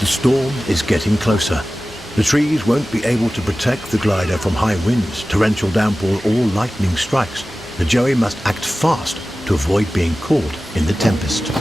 The storm is getting closer. The trees won't be able to protect the glider from high winds, torrential downpours, or lightning strikes. The Joey must act fast to avoid being caught in the tempest.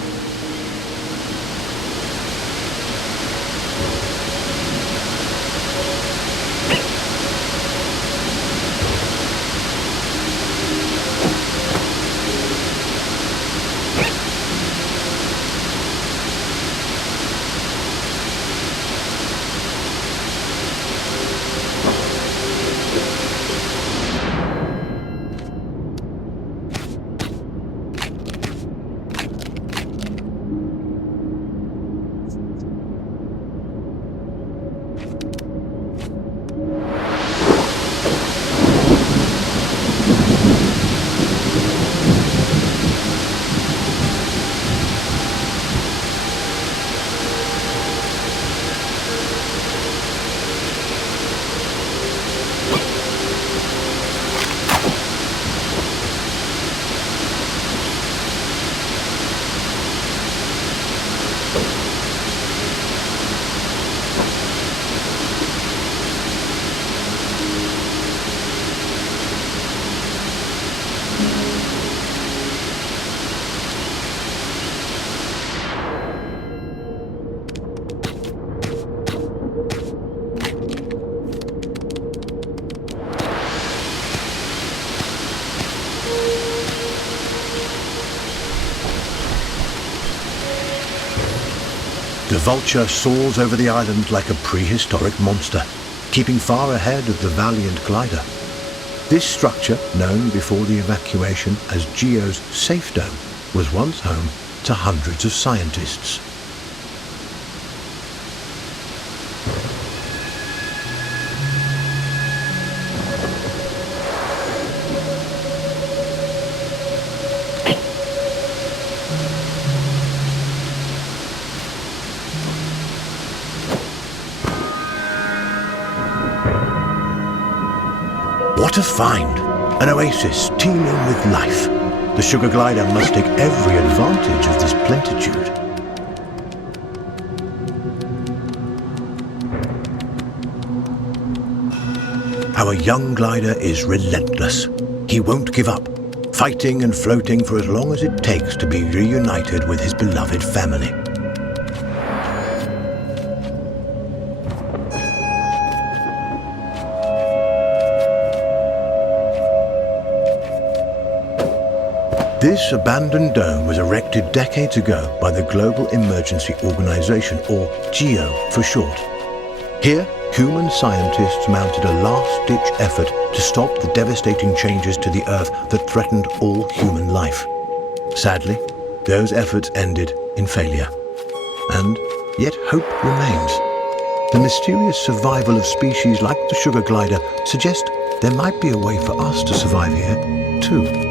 The Vulture soars over the island like a prehistoric monster, keeping far ahead of the valiant glider. This structure, known before the evacuation as Geo's Safe Dome, was once home to hundreds of scientists. What a find! An oasis teeming with life. The sugar glider must take every advantage of this plenitude. Our young glider is relentless. He won't give up, fighting and floating for as long as it takes to be reunited with his beloved family. This abandoned dome was erected decades ago by the Global Emergency Organization, or GEO for short. Here, human scientists mounted a last-ditch effort to stop the devastating changes to the Earth that threatened all human life. Sadly, those efforts ended in failure. And yet hope remains. The mysterious survival of species like the sugar glider suggests there might be a way for us to survive here, too.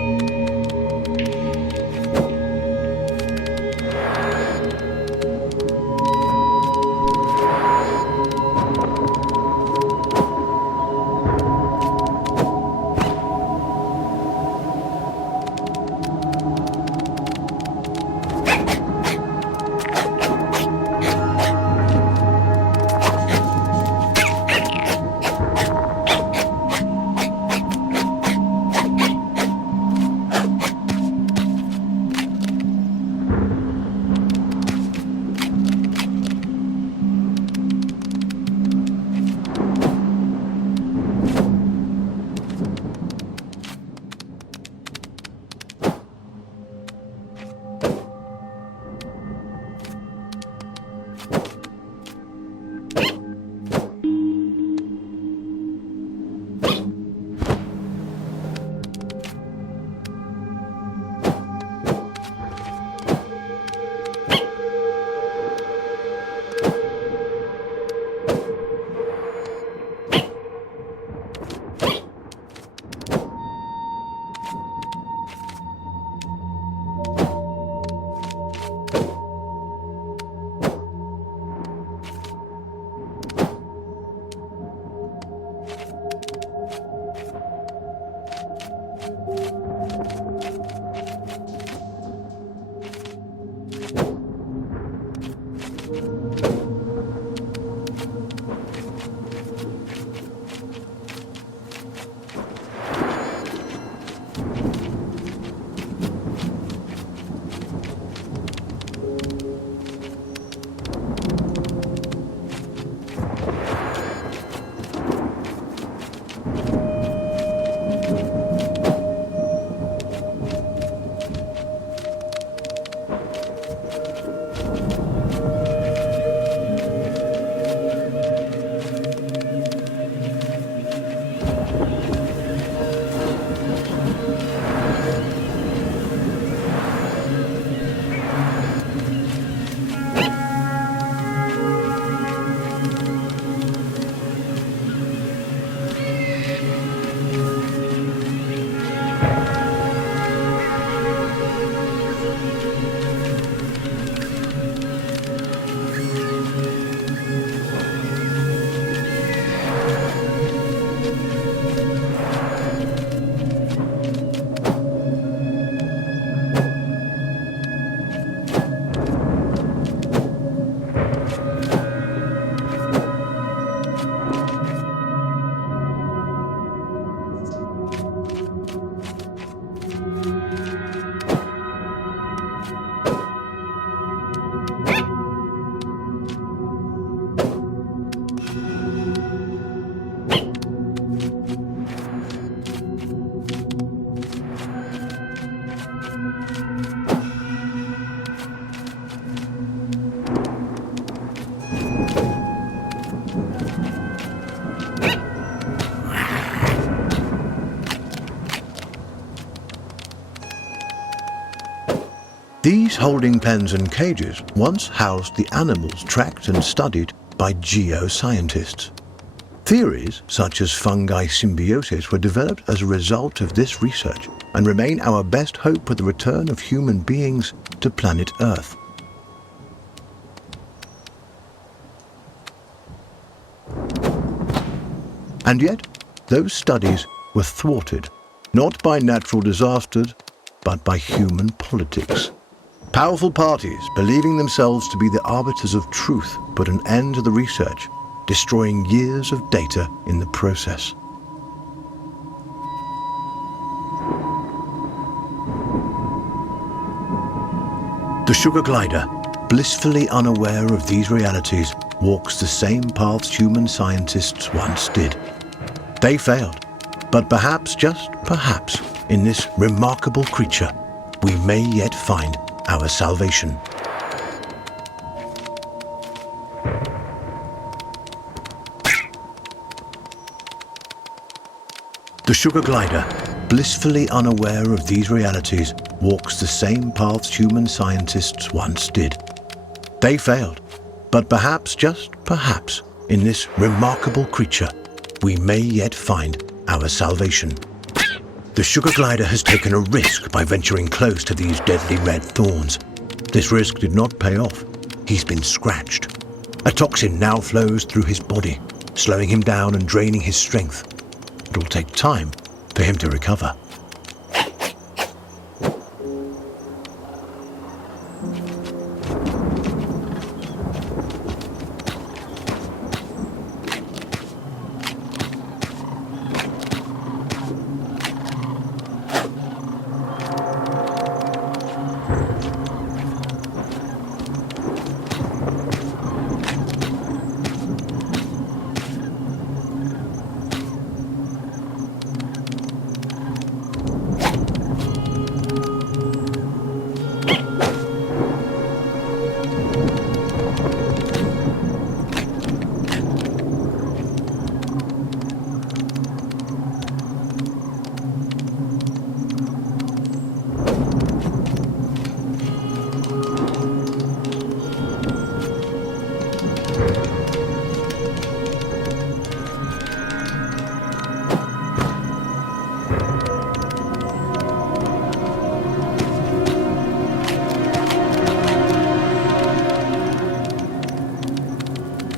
These holding pens and cages once housed the animals tracked and studied by geoscientists. Theories such as fungi symbiosis were developed as a result of this research and remain our best hope for the return of human beings to planet Earth. And yet, those studies were thwarted, not by natural disasters, but by human politics. Powerful parties, believing themselves to be the arbiters of truth, put an end to the research, destroying years of data in the process. The sugar glider, blissfully unaware of these realities, walks the same paths human scientists once did. They failed, but perhaps, just perhaps, in this remarkable creature, we may yet find our salvation. The sugar glider, blissfully unaware of these realities, walks the same paths human scientists once did. They failed, but perhaps, just perhaps, in this remarkable creature, we may yet find our salvation. The sugar glider has taken a risk by venturing close to these deadly red thorns. This risk did not pay off. He's been scratched. A toxin now flows through his body, slowing him down and draining his strength. It will take time for him to recover.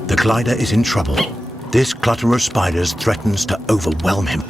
The glider is in trouble. This clutter of spiders threatens to overwhelm him.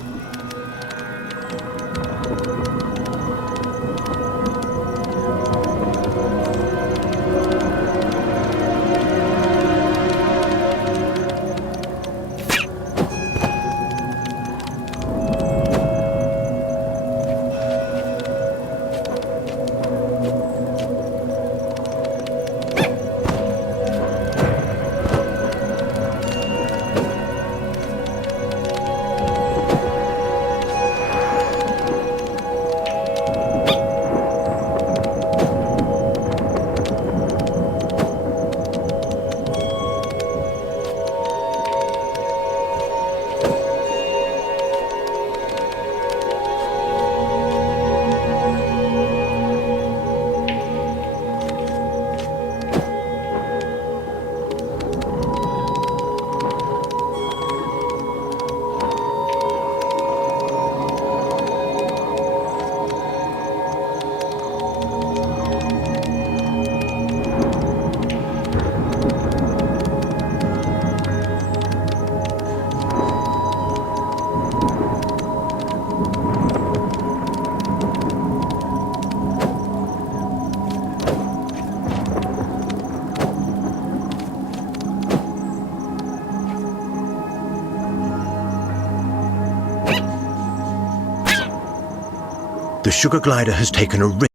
The sugar glider has taken a risk.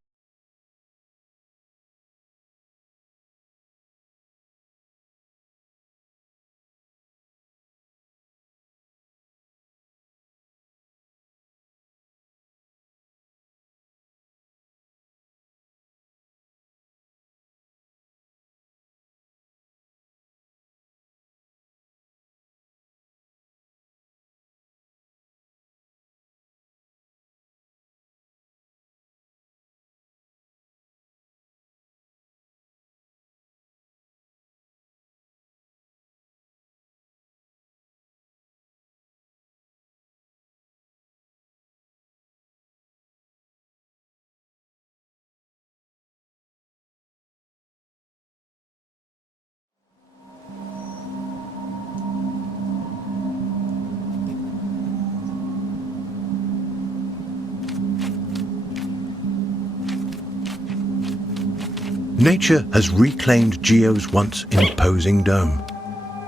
Nature has reclaimed Geo's once imposing dome.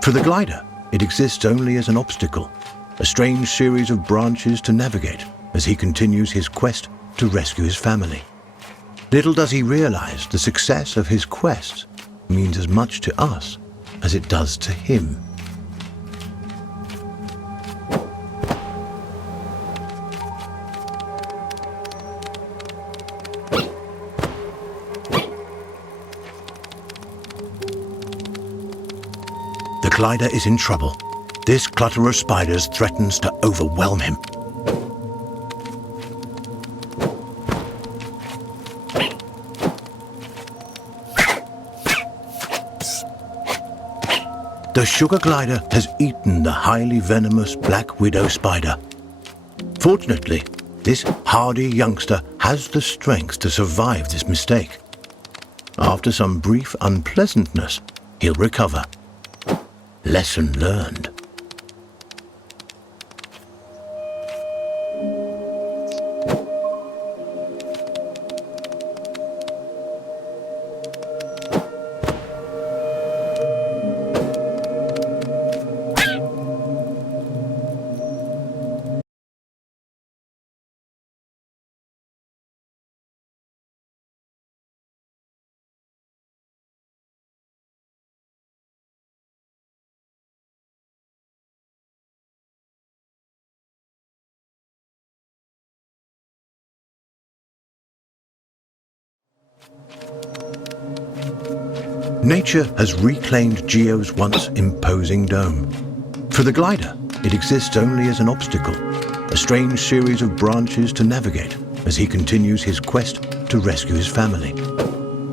For the glider, it exists only as an obstacle, a strange series of branches to navigate as he continues his quest to rescue his family. Little does he realize the success of his quest means as much to us as it does to him. The glider is in trouble. This clutter of spiders threatens to overwhelm him. The sugar glider has eaten the highly venomous black widow spider. Fortunately, this hardy youngster has the strength to survive this mistake. After some brief unpleasantness, he'll recover. Lesson learned. Nature has reclaimed Geo's once imposing dome. For the glider, it exists only as an obstacle, a strange series of branches to navigate as he continues his quest to rescue his family.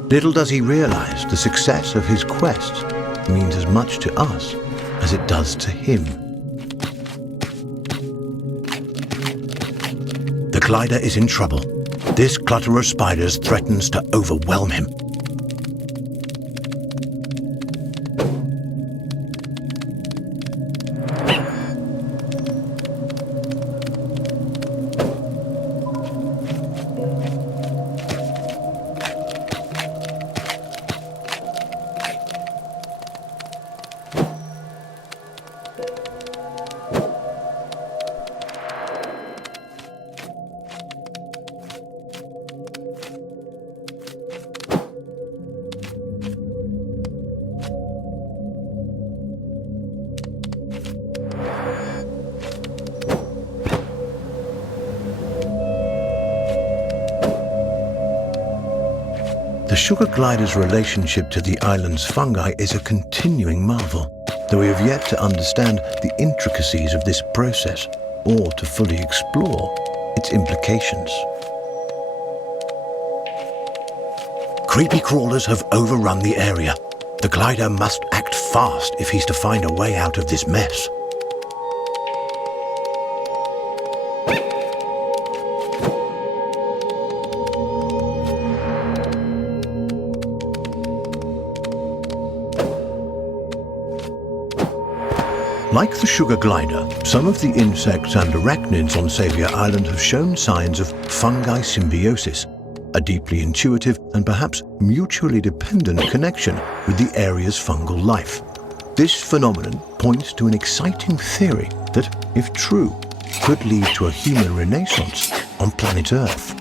Little does he realize the success of his quest means as much to us as it does to him. The glider is in trouble. This clutter of spiders threatens to overwhelm him. The sugar glider's relationship to the island's fungi is a continuing marvel, though we have yet to understand the intricacies of this process or to fully explore its implications. Creepy crawlers have overrun the area. The glider must act fast if he's to find a way out of this mess. Like the sugar glider, some of the insects and arachnids on Savior Island have shown signs of fungi symbiosis, a deeply intuitive and perhaps mutually dependent connection with the area's fungal life. This phenomenon points to an exciting theory that, if true, could lead to a human renaissance on planet Earth.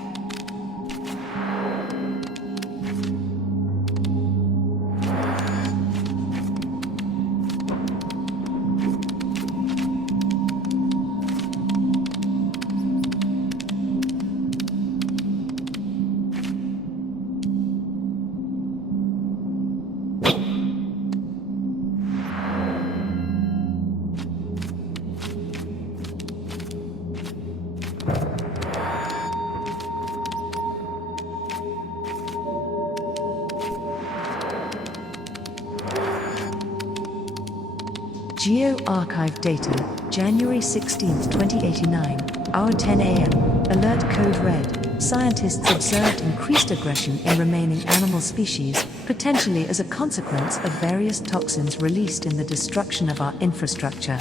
Geo-archive data, January 16, 2089, hour 10 a.m., alert code red. Scientists observed increased aggression in remaining animal species, potentially as a consequence of various toxins released in the destruction of our infrastructure.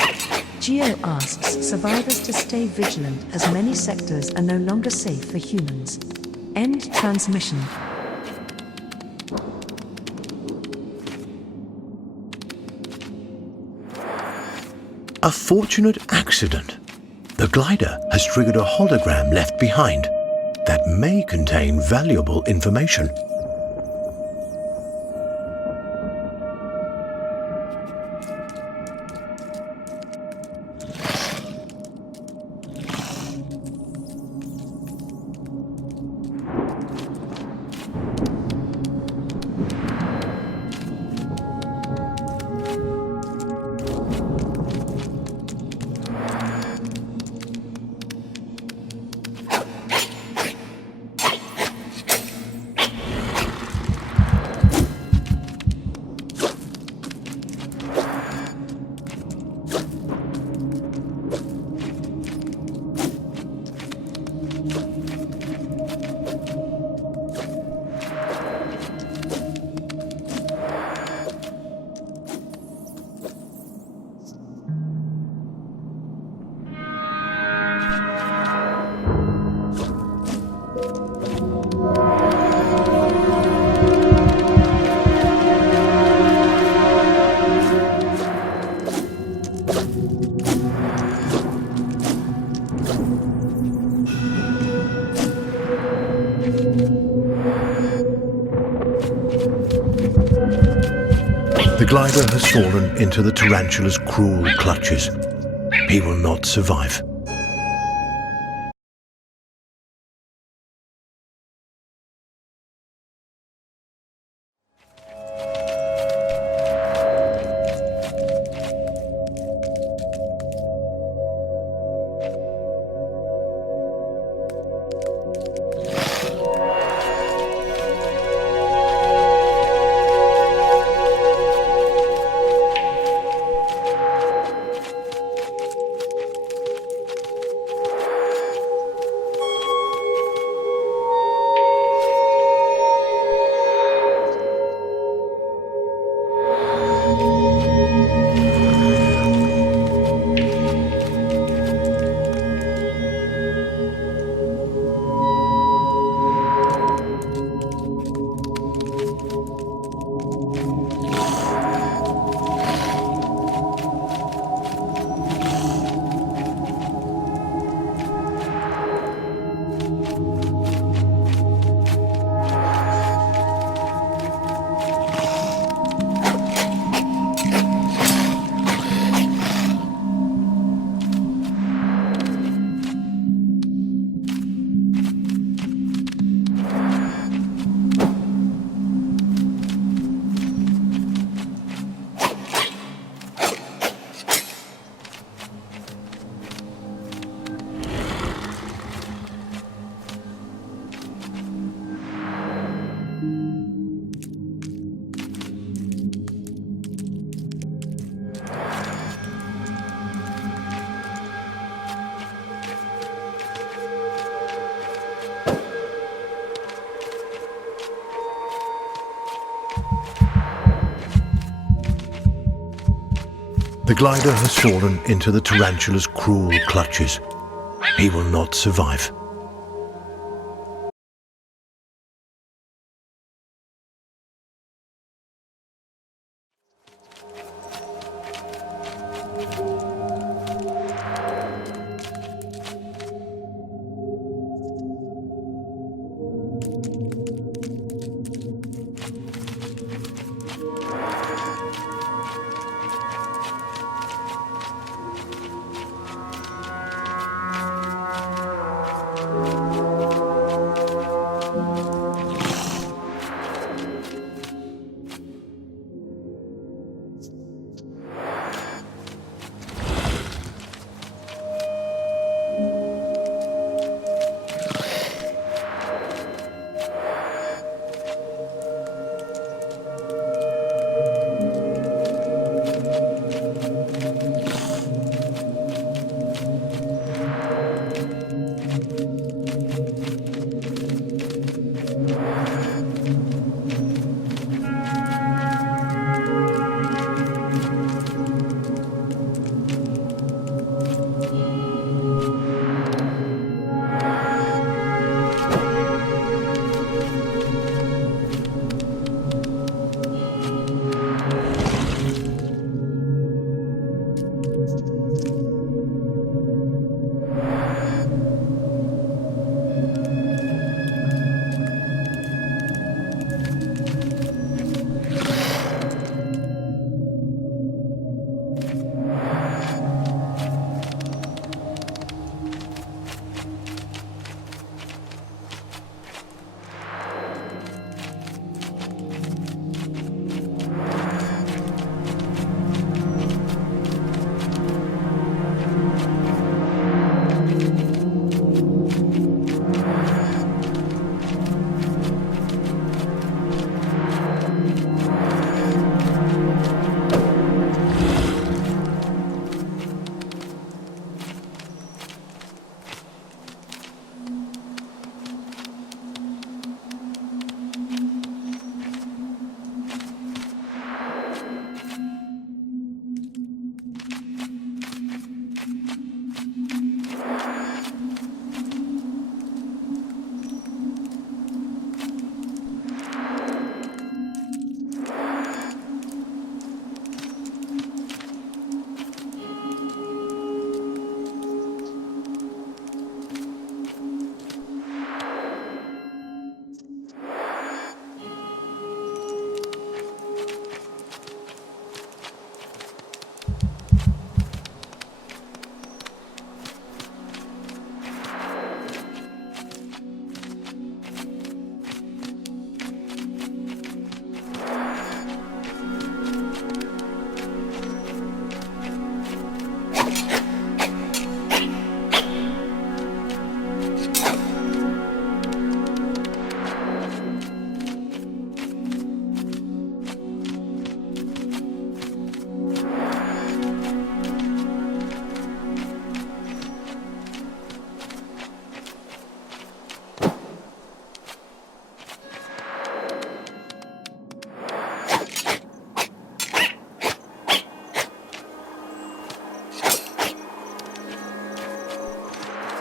Geo asks survivors to stay vigilant as many sectors are no longer safe for humans. End transmission. A fortunate accident. The glider has triggered a hologram left behind that may contain valuable information. The glider has fallen into the tarantula's cruel clutches. He will not survive. The glider has fallen into the tarantula's cruel clutches. He will not survive.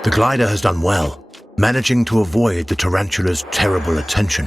The glider has done well, managing to avoid the tarantula's terrible attention.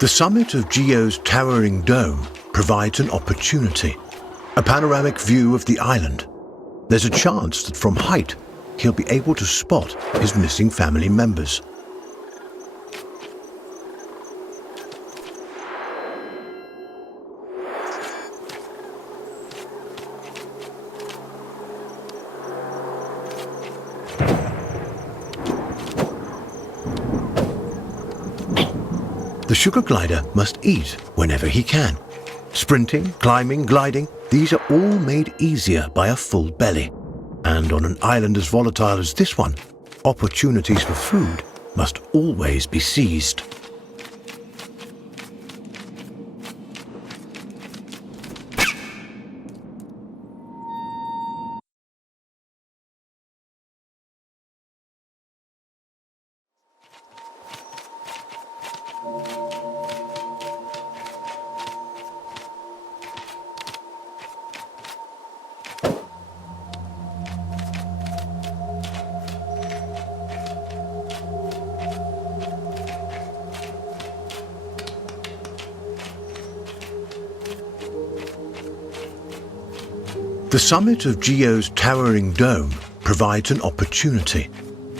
The summit of Geo's towering dome provides an opportunity, a panoramic view of the island. There's a chance that from height, he'll be able to spot his missing family members. The sugar glider must eat whenever he can. Sprinting, climbing, gliding, these are all made easier by a full belly. And on an island as volatile as this one, opportunities for food must always be seized. The summit of Geo's towering dome provides an opportunity,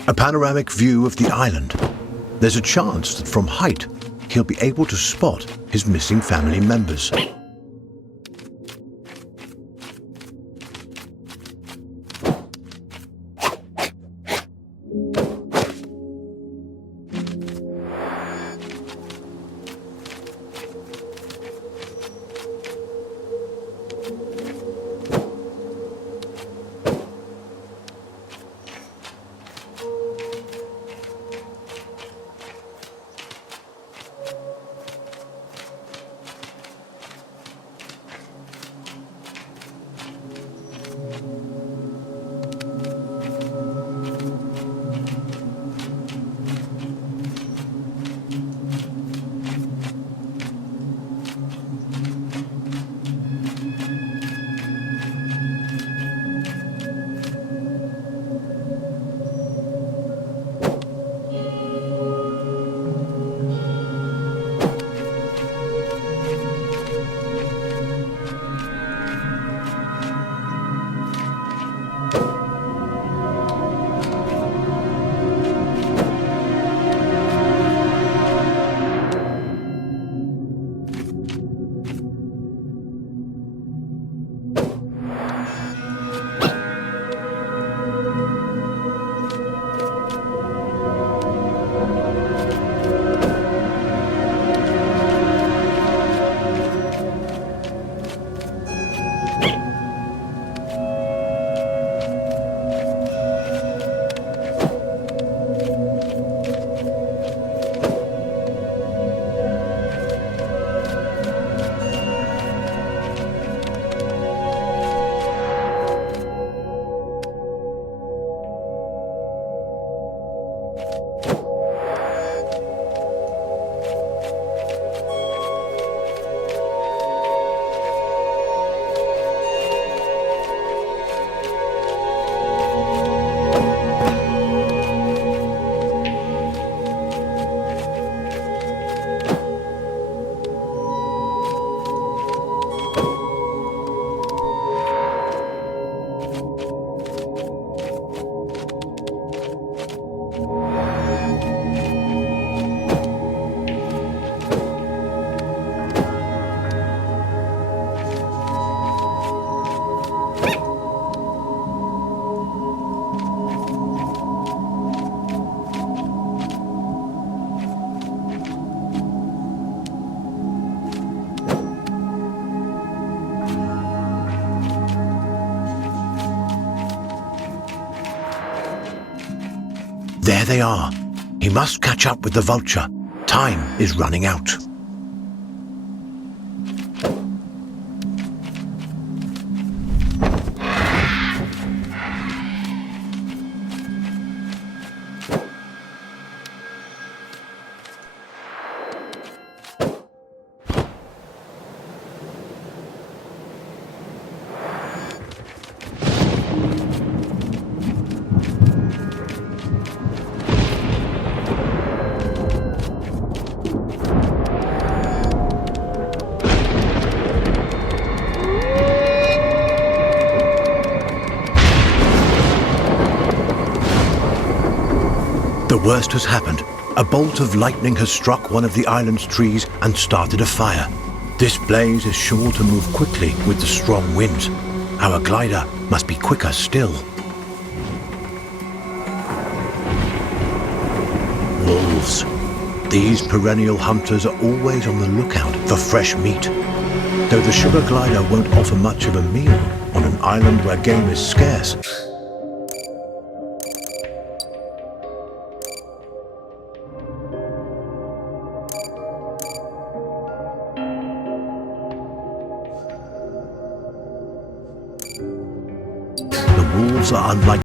a panoramic view of the island. There's a chance that from height, he'll be able to spot his missing family members. There they are, He must catch up with the vulture. Time is running out. The worst has happened. A bolt of lightning has struck one of the island's trees and started a fire. This blaze is sure to move quickly with the strong winds. Our glider must be quicker still. Wolves. These perennial hunters are always on the lookout for fresh meat. Though the sugar glider won't offer much of a meal on an island where game is scarce, the wolves are unlike